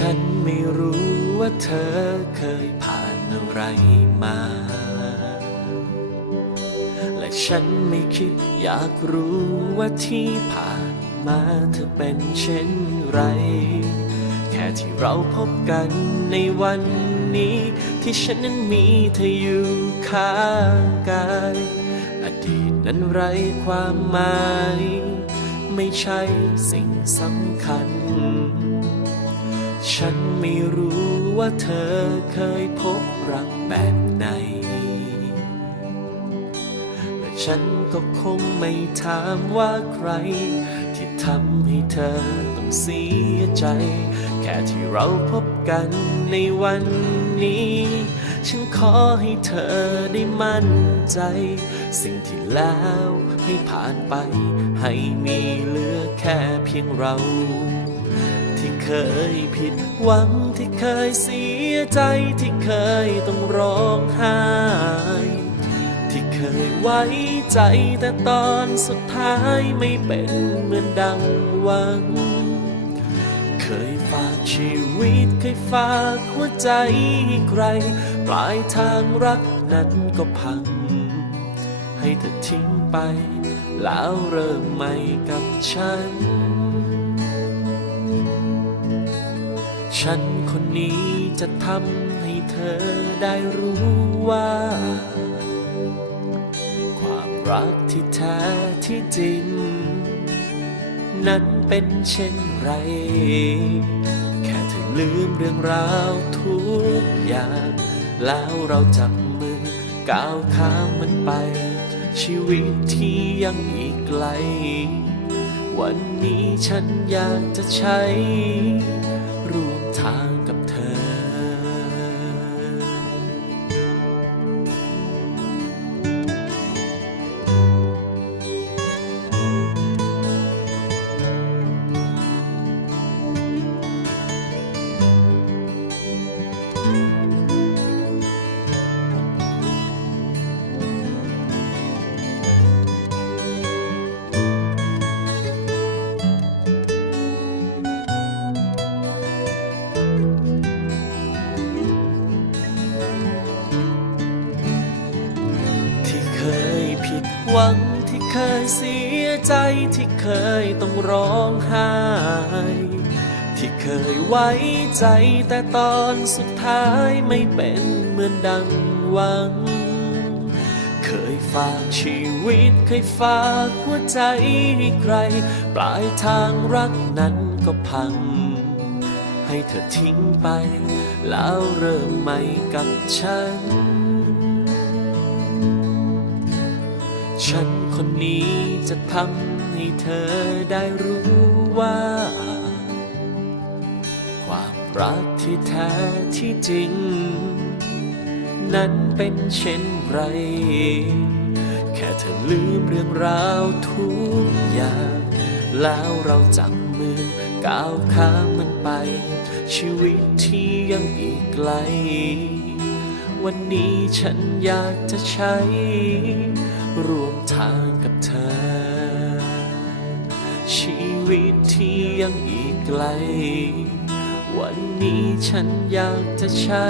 ฉันไม่รู้ว่าเธอเคยผ่านอะไรมา และฉันไม่คิดอยากรู้ว่าที่ผ่านมาเธอเป็นเช่นไร แค่ที่เราพบกันในวันนี้ ที่ฉันนั้นมีเธออยู่ข้างกาย อดีตนั้นไร้ความหมาย ไม่ใช่สิ่งสำคัญ ฉันไม่รู้ว่าเธอเคยพบรักแบบไหน และฉันก็คงไม่ถามว่าใคร ที่ทำให้เธอต้องเสียใจ แค่ที่เราพบกันในวันนี้ ฉันขอให้เธอได้มั่นใจ สิ่งที่แล้วให้ผ่านไป ให้มีเหลือแค่เพียงเรา ที่เคยผิดหวังที่เคยเสียใจที่เคยต้องร้องไห้ที่เคยไว้ใจแต่ตอนสุดท้ายไม่เป็นเหมือนดังหวัง เคยฝากชีวิตเคยฝากหัวใจใคร ปลายทางรักนั้นก็พัง ให้เธอทิ้งไป แล้วเริ่มใหม่กับฉัน ฉันคนนี้จะทำให้เธอได้รู้ว่า ความรักที่แท้ที่จริง นั้นเป็นเช่นไร แค่เธอลืมเรื่องราวทุกอย่าง แล้วเราจับมือก้าวข้ามมันไป ชีวิตที่ยังอีกไกล วันนี้ฉันอยากจะใช้ ร่ หวังที่เคยเสียใจที่เคยต้องร้องไห้ที่เคยไว้ใจแต่ตอนสุดท้ายไม่เป็นเหมือนดังหวัง เคยฝากชีวิตเคยฝากหัวใจให้ใคร ปลายทางรักนั้นก็พัง ให้เธอทิ้งไป แล้วเริ่มใหม่กับฉัน ฉันคนนี้จะทำให้เธอได้รู้ว่า ความรักที่แท้ที่จริง นั้นเป็นเช่นไร แค่เธอลืมเรื่องราวทุกอย่าง แล้วเราจับมือก้าวข้ามมันไป ชีวิตที่ยังอีกไกล วันนี้ฉันอยากจะใช้ ร่วมทางกับเธอ ชีวิตที่ยังอีกไกล วันนี้ฉันอยากจะใช้